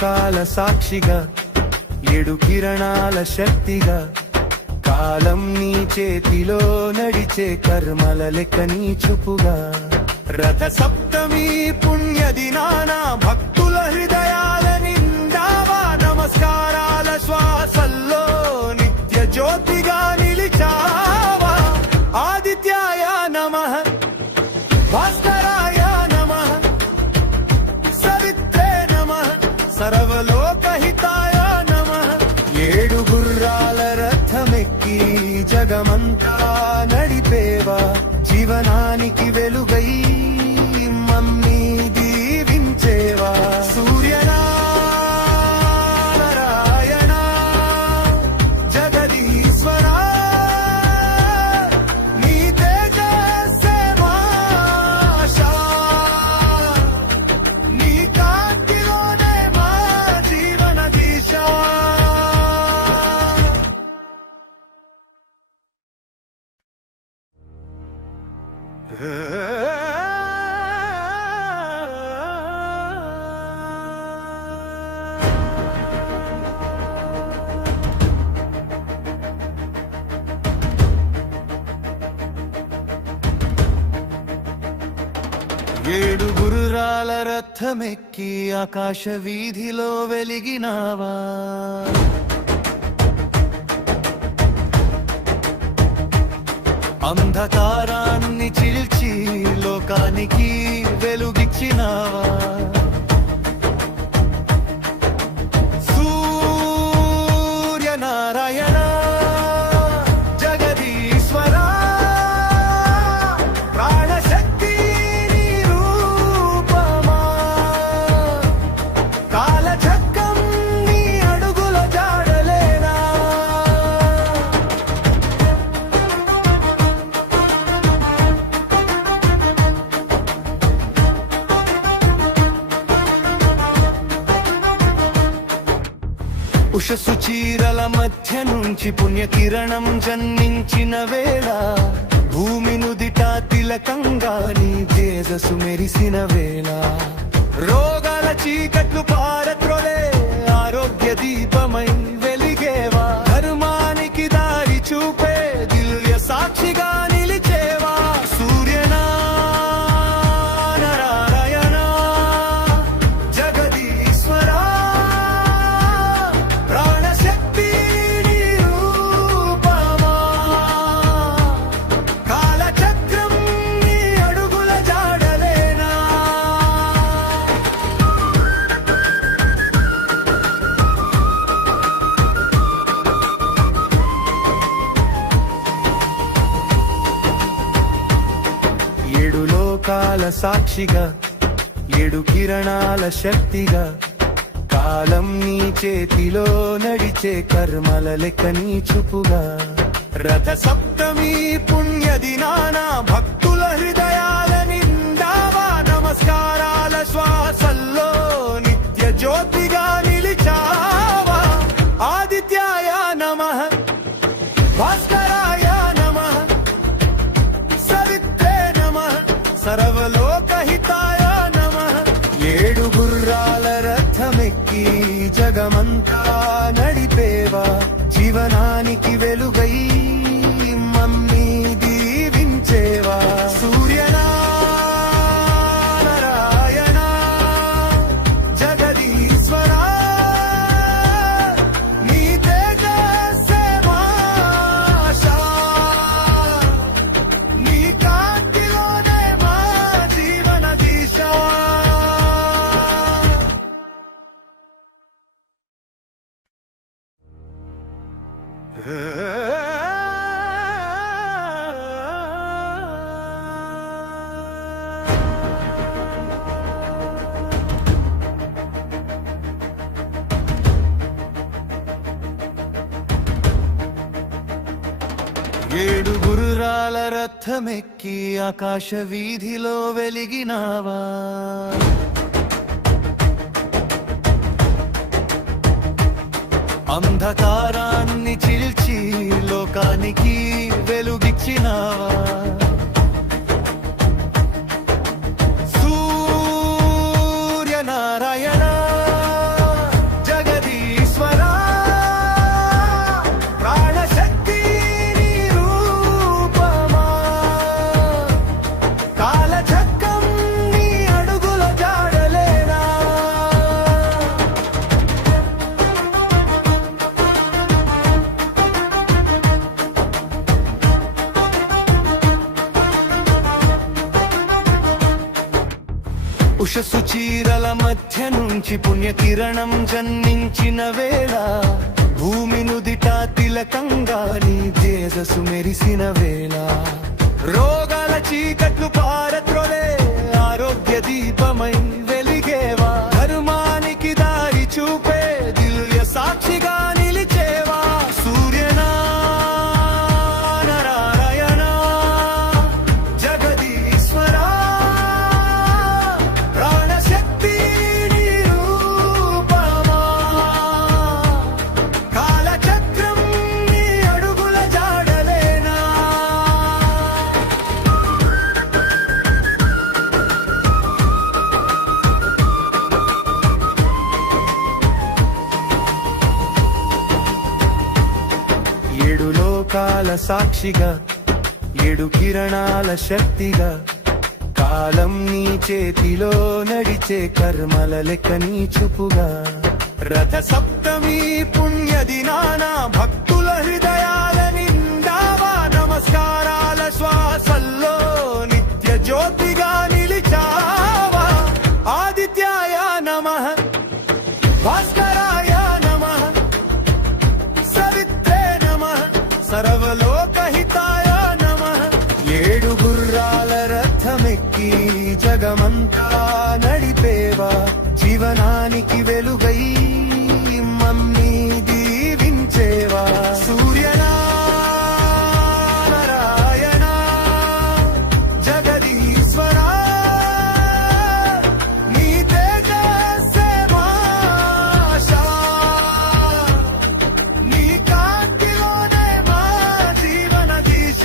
లోకాల సాక్షిగా ఏడు కిరణాల శక్తిగా కాలం నీ చేతిలో నడిచే కర్మల లెక్క నీ చూపుగా రథ సప్తమి పుణ్య దినాన భక్తుల హృదయాల నిండావా నమస్కారాల శ్వాసల్లో నిత్య జ్యోతిగా నిలిచావా ఆదిత్యాయ నమః భాస్కరాయ నమః సవిత్రే నమః సర్వలోకహితాయ నమః ఏడు గుర్రాల రథమెక్కి జగమంతా నడిపేవా జీవనానికి వెలుగై మమ్మీ దీవించేవా సూర్యనారాయణ జగదీశ్వరా నీ తేజస్సే మా ఆశా నీ కాంతిలోనే మా జీవన దిశ ఏడు గుర్రాల రథమెక్కి ఆకాశ వీధిలో వెలిగినావా అంధకారాన్ని చీల్చి లోకానికి వెలుగిచ్చినావా సూర్యనారాయణ జగదీశ్వరా ప్రాణశక్తి నీ రూపమా కాలచక్రం నీ అడుగుల జాడలేనా ఉషస్సు చీరల మధ్య నుంచి పుణ్యకిరణం జన్మించిన వేళ భూమి నుదిట తిలకంగా నీ తేజస్సు మెరిసిన వేళ రోగాల చీకట్లు పారత్రొలే ఆరోగ్య దీపమై వెలిగేవా ధర్మానికి దారి చూపే దివ్య సాక్షిగా నిలిచేవా సూర్యనారాయణ జగదీశ్వరా ప్రాణశక్తి నీ రూపమా కాలచక్రం నీ అడుగుల జాడలేనా ఏడు లోకాల సాక్షిగా ఏడు కిరణాల శక్తిగా కాలం నీ చేతిలో నడిచే కర్మల లెక్క నీ చూపుగా రథ సప్తమి పుణ్య దినాన భక్తుల హృదయాల నిండావా నమస్కారాల శ్వాసల్లో నిత్య జ్యోతిగా నిలిచావా ఆదిత్యాయ నమః భాస్కరాయ నమః సవిత్రే నమః సర్వలోకహితాయ నమః ఏడు గుర్రాల రథమెక్కి జగమంతా నడిపేవా జీవనానికి వెలుగై మమ్మీ దీవించేవా సూర్యనారాయణ జగదీశ్వరా నీ తేజస్సే మా ఆశా నీ కాంతిలోనే మా జీవన దిశ ఏడు గుర్రాల రథమెక్కి ఆకాశ వీధిలో వెలిగినావా అంధకారాన్ని చీల్చి లోకానికి వెలుగిచ్చినావా సూర్యనారాయణ సుచీరల మధ్య నుంచి పుణ్యకిరణం జన్మించిన వేళ భూమి నుదిట తిలకంగా నీ తేజస్సు మెరిసిన వేళ రోగాల చీకట్లు పారత్రోలే ఆరోగ్య దీపమై వెలిగేవా ధర్మానికి దారి చూపే దివ్య సాక్షిగా నిలిచేవా సూర్యనారాయణ జగదీశ్వరా ప్రాణశక్తి నిరూపమా కాలచక్రం నీ అడుగుల జాడలేనా ఏడు లోకాల సాక్షిగా ఏడు కిరణాల శక్తిగా కాలం నీ చేతిలో నడిచే కర్మల లెక్క నీ చూపుగా రథ సప్తమి పుణ్య దినాన భక్తుల హృదయాల నిండావా నమస్కారాల శ్వాసల్లో నిత్య జ్యోతిగా నిలిచావా ఆదిత్యాయ నమః భాస్కరాయ నమః సవిత్రే నమః సర్వలోకహితాయ నమః ఏడు గుర్రాల రథమెక్కి జగమంతా నడిపేవా జీవనానికి వెలుగై మమ్మీ దీవించేవా సూర్యనారాయణ జగదీశ్వరా నీ తేజస్సే మా ఆశా నీ కాంతిలోనే మా జీవన దిశ